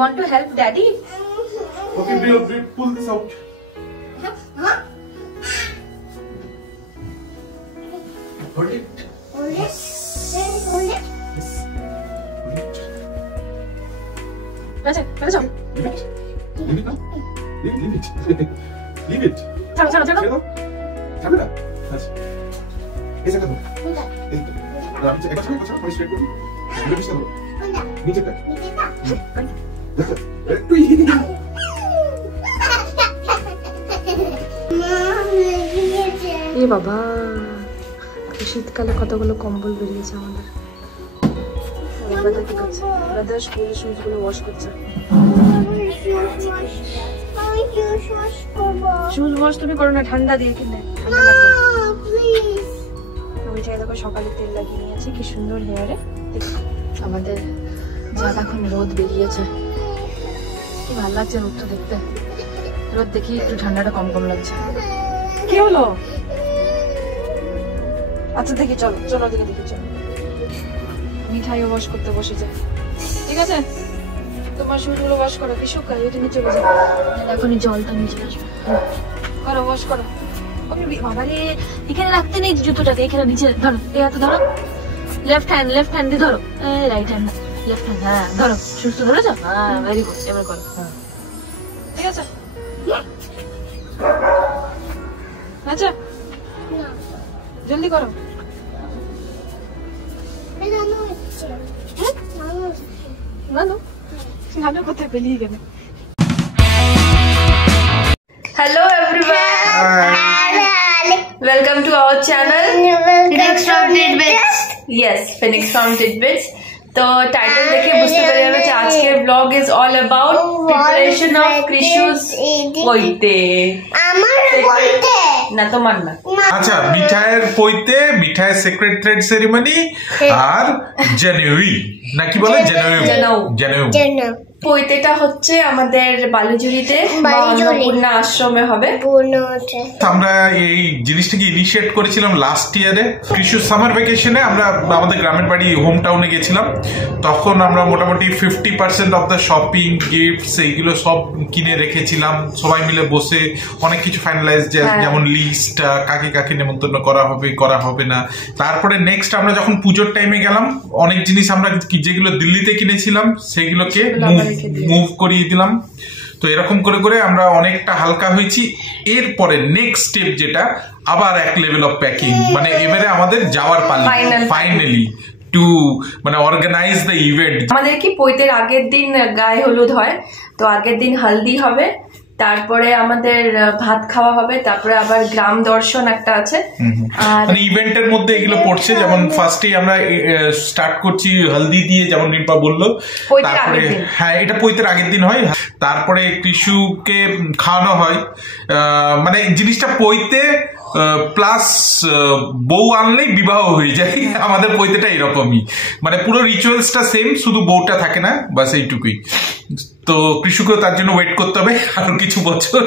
want to help daddy? Okay, pull this out. Hold it. Hold it. Hold it. Yes. Hold it. Leave Leave it. Leave it now. Leave it. Leave it. ছাড়ো। ছাড়বে না। আচ্ছা। এই জায়গা ধরো। এই তো। একবার ছাড়ো, আমি স্ট্রেট করি। নিচে ধরো। নিচেটা। দেখো। একটু এ বাবা, শীতকালে কতগুলো কম্বল বেরিয়েছে আমাদের। ব্রাদার স্কুলের শুজগুলো ওয়াশ করছে। শুজ ওয়াশ তুমি করো না, ঠান্ডা দিয়ে কিনে ঠান্ডা লাগবে। ওই জায়গায় দেখো সকালে তেল লাগিয়ে নিয়েছি, কি সুন্দর হেয়ারে। আমাদের জায়গা এখন রোদ বেরিয়েছে, কি ভালো লাগছে রোদটা দেখতে। রোদ দেখি একটু ঠান্ডাটা কম কম লাগছে। কি হলো? আচ্ছা দেখি চলো দিকে চলো। মিঠাইও ওয়াশ করতে বসেছে, ঠিক আছে? তোমার শুজগুলো ওয়াশ করো, কি শুকায় এটা নিচে চলে যাবে। এখনই জলটা নিচে আসবে, করো ওয়াশ করো। বাবারে এখানে রাখতে নেই জুতোটাকে, এখানে নিচে ধরো, এই হাতে ধরো। লেফট হ্যান্ড দিয়ে ধরো, রাইট হ্যান্ড লেফট হ্যান্ড। হ্যাঁ ধরো, সুস্থ ধরেছো? হ্যাঁ ভেরি গুড, এবার করো। হ্যাঁ ঠিক আছে। আচ্ছা জলদি করো। নানু কোথায় বেরিয়ে গেলে। Hello everyone. Welcome to our channel. Phoenix from Tidbits. Yes, Phoenix from Tidbits. তো টাইটেল দেখে বুঝতে পেরে যাবে যে আজকের blog is all about preparation of কৃষুস পৈতে। আমার পৈতে না তোমার না। আচ্ছা, মিঠাইয়ের পৈতে, মিঠাইয়ের সেক্রেট থ্রেড সেরিমনি আর জানুয়ারি নাকি বলে জানুয়ারি। পৈতেটা হচ্ছে আমাদের বালুজুড়িতে অন্নপূর্ণা আশ্রমে হবে। আমরা এই জিনিসটাকে ইনিশিয়েট করেছিলাম লাস্ট ইয়ারে কৃষি সামার ভ্যাকেশনে। আমরা আমাদের গ্রামের বাড়ি হোম টাউনে গেছিলাম, তখন আমরা মোটামুটি 50% অফ দ্য শপিং গিফটস এইগুলো সব কিনে রেখেছিলাম। সবাই মিলে বসে অনেক কিছু ফাইনালাইজ, যেমন লিস্ট, কাকে নেমন্তন্ন করা হবে না। তারপরে নেক্সট আমরা যখন পুজোর টাইমে গেলাম, অনেক জিনিস আমরা যেগুলো দিল্লিতে কিনেছিলাম সেগুলোকে মুভ করিয়ে দিলাম। তো এরকম করে আমরা অনেকটা হালকা হয়েছি। এরপরে নেক্সট স্টেপ যেটা আবার এক লেভেল অফ প্যাকিং, মানে এবারে আমাদের যাওয়ার পালা ফাইনালি টু মানে অর্গানাইজ দ্য ইভেন্ট। আমাদের কি পৈতের আগের দিন গায়ে হলুদ হয়, তো আগের দিন হলদি হবে, তারপরে আমাদের ভাত খাওয়া হবে, তারপরে আবার গ্রাম দর্শন একটা আছে। মানে ইভেন্টের মধ্যে এগুলো পড়ছে, যেমন ফার্স্টে আমরা স্টার্ট করছি হলদি দিয়ে, যেমন রিম্পা বললো। তারপরে হ্যাঁ, এটা পৈতের আগের দিন হয়। তারপরে কৃষুকে খাওয়ানো হয়, মানে জিনিসটা পৈতে প্লাস বউ আনলেই বিবাহ হয়ে যায়। আমাদের পৈতেটা এরকমই, মানে পুরো রিচুয়ালসটা সেম, শুধু বউটা থাকে না, বাস এইটুকুই। তো কৃষকও তার জন্য ওয়েট করতে হবে আরো কিছু বছর।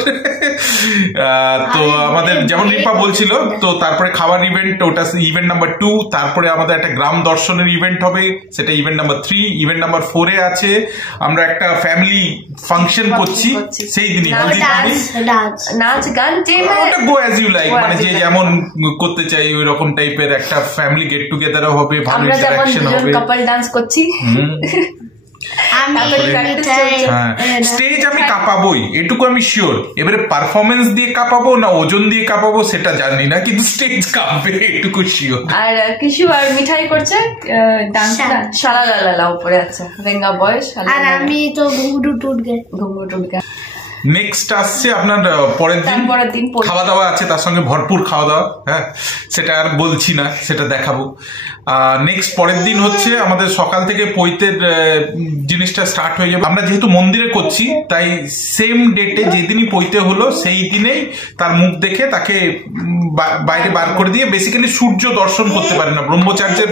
তো আমাদের যেমন রিম্পা বলছিল, তো তারপরে খাবার ইভেন্ট, ওটা ইভেন্ট নাম্বার 2। তারপরে আমাদের একটা গ্রাম দর্শনের ইভেন্ট হবে, সেটা ইভেন্ট নাম্বার 3। ইভেন্ট নাম্বার 4 এ আছে আমরা একটা ফ্যামিলি ফাংশন করছি সেই দিনই, নাচ গান, ওটা গো অ্যাজ ইউ লাইক, মানে যে যেমন করতে চাই ওই রকম টাইপের একটা ফ্যামিলি গেট টুগেদারও হবে, ভালো ইন্টারঅ্যাকশন হবে। কাপল ডান্স করছি, স্টেজ আমি কাঁপাবোই, এটুকু আমি শিওর। এবারে পারফরমেন্স দিয়ে কাঁপাবো না ওজন দিয়ে কাঁপাবো সেটা জানি না, কিন্তু স্টেজ কাঁপবে এটুকু শিওর। আর কিছু আর মিঠাই করছে ডান্স, শালালালা উপরে আছে রেঙ্গা বয়স, আর আমি তো ঘুঙরু টুটগে। নেক্সট আসছে আপনার পরের দিন খাওয়া দাওয়া আছে, তার সঙ্গে ভরপুর খাওয়া দাওয়া। হ্যাঁ, সেটা আর বলছি না, সেটা দেখাবো। নেক্সট পরের দিন হচ্ছে আমাদের সকাল থেকে পৈতের জিনিসটা স্টার্ট হয়ে যাবে। আমরা যেহেতু মন্দিরে করছি, তাই সেম ডেটে যেদিনই পৈতে হলো সেই দিনেই তার মুখ দেখে তাকে বাইরে বার করে দিয়ে বেসিক্যালি সূর্য দর্শন করতে পারে না। ব্রহ্মচার্যের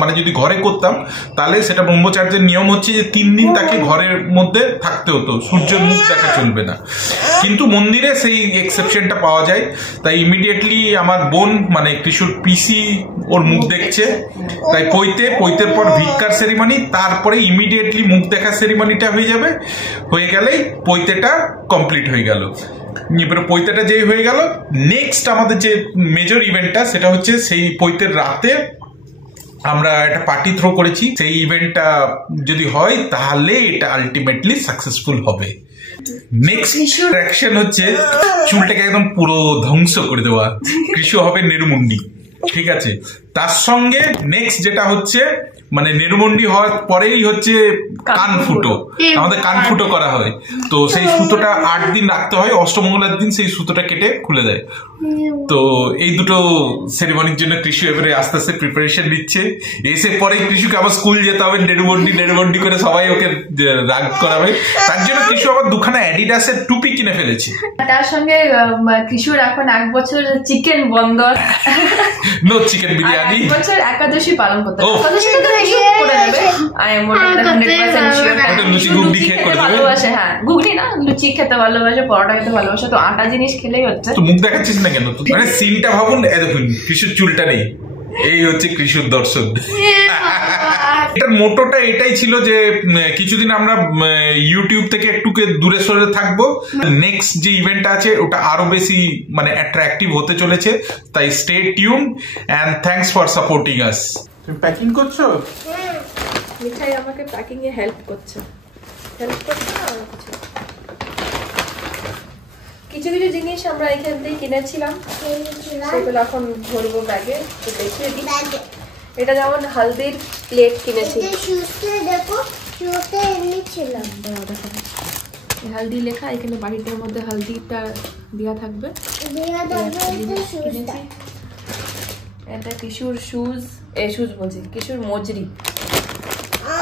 মানে যদি ঘরে করতাম তাহলে সেটা ব্রহ্মচার্যের নিয়ম হচ্ছে যে 3 দিন তাকে ঘরের মধ্যে থাকতে হতো, সূর্যের মুখ দেখা চলবে না। কিন্তু মন্দিরে সেই এক্সেপশনটা পাওয়া যায়, তাই ইমিডিয়েটলি আমার বোন মানে কৃষুর পিসি ওর মুখ দেখছে, হচ্ছে, তাই পৈতের পর ভিক্ষার সেরিমনি, তারপরে ইমিডিয়েটলি মুখ দেখা সেরিমনিটা হয়ে যাবে। হয়ে গেলেই পৈতেটা কমপ্লিট হয়ে গেল। এবারে পৈতেটা যেই হয়ে গেল, নেক্সট আমাদের যে মেজর ইভেন্টটা সেটা হচ্ছে সেই পৈতের রাতে আমরা একটা পার্টি থ্রো করেছি। সেই ইভেন্টটা যদি হয় তাহলে এটা আলটিমেটলি সাকসেসফুল হবে। নেক্সট অ্যাকশন হচ্ছে চুলটাকে একদম পুরো ধ্বংস করে দেওয়া। কৃষি হবে নেরুমুন্ডি, ঠিক আছে। তার সঙ্গে নেক্সট যেটা হচ্ছে মানে নেরুমুন্ডি হওয়ার পরেই হচ্ছে কান ফুটো। আমাদের কান ফুটো করা হয়, তো সেই সুতোটা 8 দিন রাখতে হয়, অষ্টমঙ্গলার দিন সেই সুতোটা কেটে খুলে দেয়। তো এই দুটো সেরিমনির জন্য কৃষি এবারে আস্তে আস্তে প্রিপারেশন নিচ্ছে। এসে পরে কৃষিকে আবার স্কুল যেতে হবে, নেরুমন্ডি করে সবাই ওকে রাগ করাবে। তার জন্য কৃষি আবার দুখানা অ্যাডিডাসের টুপি কিনে ফেলেছে। তার সঙ্গে কৃষির এখন 1 বছর চিকেন বন্দর, নো চিকেন বিরিয়ানি, 1 বছর একাদশী পালন করতে করে দেবে। I am 100% sure. লুচি ঘুগনি খেয়ে করে দেবে। ভালোবাসে, হ্যাঁ ঘুগনি না, লুচি খেতে ভালোবাসে, পরোটা খেতে ভালোবাসে, তো আটা জিনিস খেলেই হচ্ছে। তো মুখ দেখাচ্ছিস না কেন? মানে সিনটা ভাবুন, দেখুন কৃষির চুলটা নেই, এই হচ্ছে কৃষির দর্শন। এটার মোটোটা এটাই ছিল যে কিছুদিন আমরা ইউটিউব থেকে একটু দূরে সরে থাকবো। নেক্সট যে ইভেন্ট আছে ওটা আরো বেশি মানে অ্যাট্রাকটিভ হতে চলেছে, তাই stay tuned and thanks for supporting us. তুমি প্যাকিং করছো? মিঠাই আমাকে প্যাকিং এ হেল্প করছে না কিছু কিছু জিনিস আমরা এখান থেকে কিনেছিলাম, সেগুলো এখন ভরবো ব্যাগে। তো দেখিয়ে দিই, এটা যেমন হলদির প্লেট কিনেছি, হলদি লেখা, এখানে বাড়িটার মধ্যে হলদিটা দেওয়া থাকবে। এটা কিশোর শুজ বলছি, কিশোর মজরি।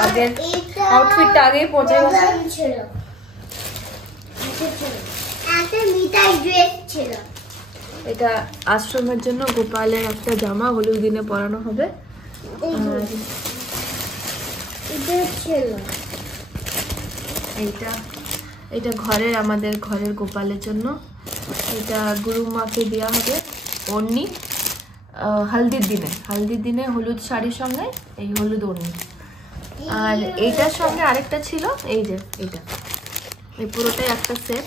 আগের আউটফিটটা আগে পৌঁছে গেছে। এটা আশ্রমের জন্য গোপালের একটা জামা, হলুদ দিনে পরানো হবে। এটা ঘরের, আমাদের ঘরের গোপালের জন্য। এটা গুরু মাকে দেওয়া হবে ওড়নি হলদির দিনে হলুদ শাড়ির সঙ্গে এই হলুদ ওড়নি। আর এইটার সঙ্গে আরেকটা ছিল, এই যে এটা, এই পুরোটাই একটা সেট।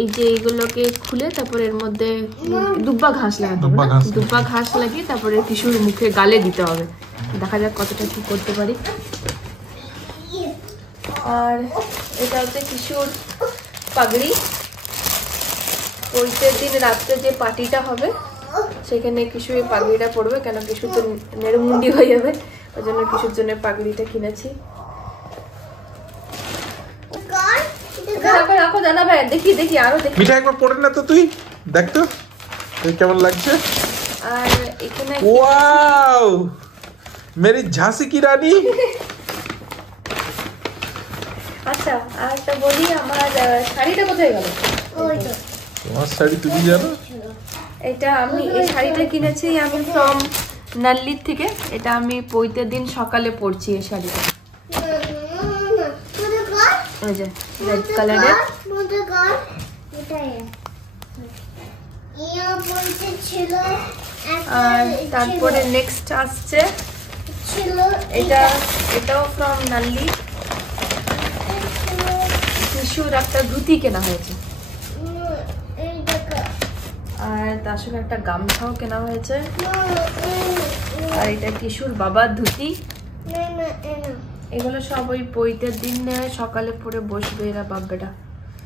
এই যে এইগুলোকে খুলে তারপরে এর মধ্যে দুব্বা ঘাস লাগাতে হবে, দুব্বা ঘাস লাগিয়ে তারপরে কিশোর মুখে গালে দিতে হবে। দেখা যাক কতটা কি করতে পারি। আর এটা হচ্ছে কিশোর পাগড়ি। পৈতের দিন রাত্রে যে পার্টিটা হবে সেখানে কিশোর পাগড়িটা পরবে, কেন কিশোর তো নেড়ুমুন্ডি হয়ে যাবে, ওই জন্য কিশোর জন্য পাগড়িটা কিনেছি। রাখো দাদা ভাই, দেখি আরো দেখি। মিঠা একবার পড়ে না তো, তুই দেখ তো কেমন লাগছে। আর এখানে ওয়াও, মেরি ঝাঁসি কি রানী। আচ্ছা, আর একটা বলি, আমার শাড়িটা কোথায় গেল? তোমার শাড়ি তুমি জানো? এটা আমি এই শাড়িটা কিনেছি আমি ফ্রম নাল্লির থেকে। এটা আমি পৈতের দিন সকালে পরছি এই শাড়িটা। ওই যে রেড কালারের। আর তারপরে নেক্সট আসছে এটাও ফ্রম নাল্লি। কিশোর একটা ধুতি কেনা হয়েছে, আর তার সঙ্গে একটা গামছাও কেনা হয়েছে। আর এটা কিশোর বাবার ধুতি। এগুলো সব ওই পৈতের দিন সকালে পরে বসবে এরা বাব্বেটা।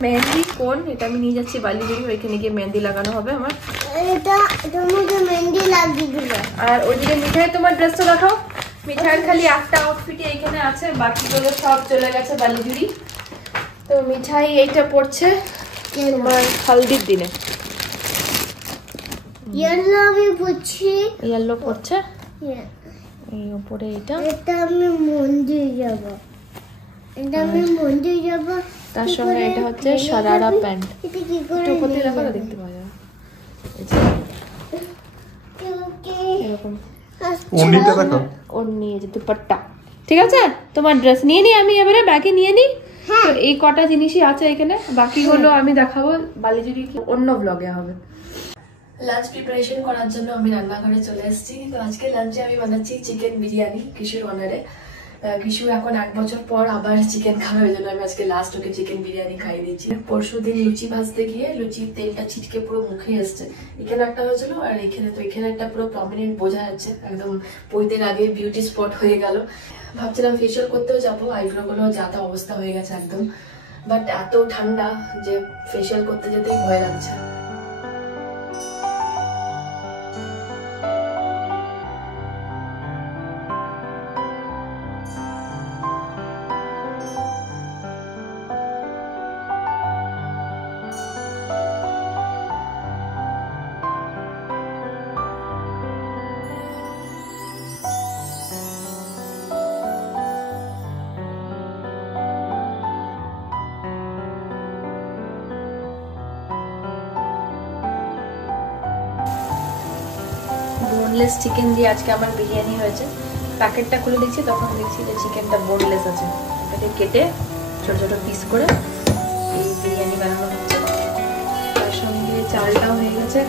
মেহেন্দি কোন, এটা আমি নিয়ে যাচ্ছি বালিগুড়ি, ওইখানে গিয়ে মেহেন্দি লাগানো হবে আমার। আর ওইদিকে মিঠাই, তোমার ড্রেসটা দেখাও। মিঠাইয়ের খালি একটা আউটফিটই এইখানে আছে, বাকিগুলো সব চলে গেছে বালিগুড়ি। তো মিঠাই এইটা পড়ছে তোমার হলদির দিনে, ইয়েলো পড়ছে। এই উপরে এটা আমি মন্দির যাব, তার সঙ্গে এটা হচ্ছে সারারা প্যান্ট। একটু উপর দিয়ে দেখো, দেখতে পাওয়া যাবে এরকম ওড়নিটা দেখো, ওড়নি যে দুপাট্টা। ঠিক আছে, তোমার ড্রেস নিয়ে নি আমি এবারে ব্যাগে নিয়ে নি। তো এই কটা জিনিসই আছে এখানে, বাকিগুলো আমি দেখাবো বালিজুরি অন্য ব্লগে হবে। লাঞ্চ প্রিপারেশন করার জন্য আমি রান্নাঘরে চলে এসেছি। তো আজকে লাঞ্চে আমি বানাচ্ছি চিকেন বিরিয়ানি কিশুর অনারে। কিশু এখন 1 বছর পর আবার চিকেন খাবে, ওই জন্য আমি আজকে লাস্ট ওকে চিকেন বিরিয়ানি খাইয়ে দিচ্ছি। পরশু দিন লুচি ভাজতে গিয়ে লুচির তেলটা ছিটকে পুরো মুখে এসছে, এখানে একটা হয়েছিল আর এখানে একটা পুরো প্রমিনেন্ট বোঝা যাচ্ছে, একদম পৈতের আগে বিউটি স্পট হয়ে গেল। ভাবছিলাম ফেশিয়াল করতেও যাবো, আইব্রো গুলো যাতা অবস্থা হয়ে গেছে একদম, বাট এত ঠান্ডা যে ফেশিয়াল করতে যেতেই ভয় লাগছে। বোনলেস চিকেন দিয়ে আজকে আমার বিরিয়ানি হয়েছে। প্যাকেটটা খুলে দেখছি, তখন দেখছি যে চিকেনটা বোনলেস আছে। এটাকে কেটে ছোট ছোট পিস করে এই বিরিয়ানি বানানো হচ্ছে। তার সঙ্গে চালটাও হয়ে গেছে।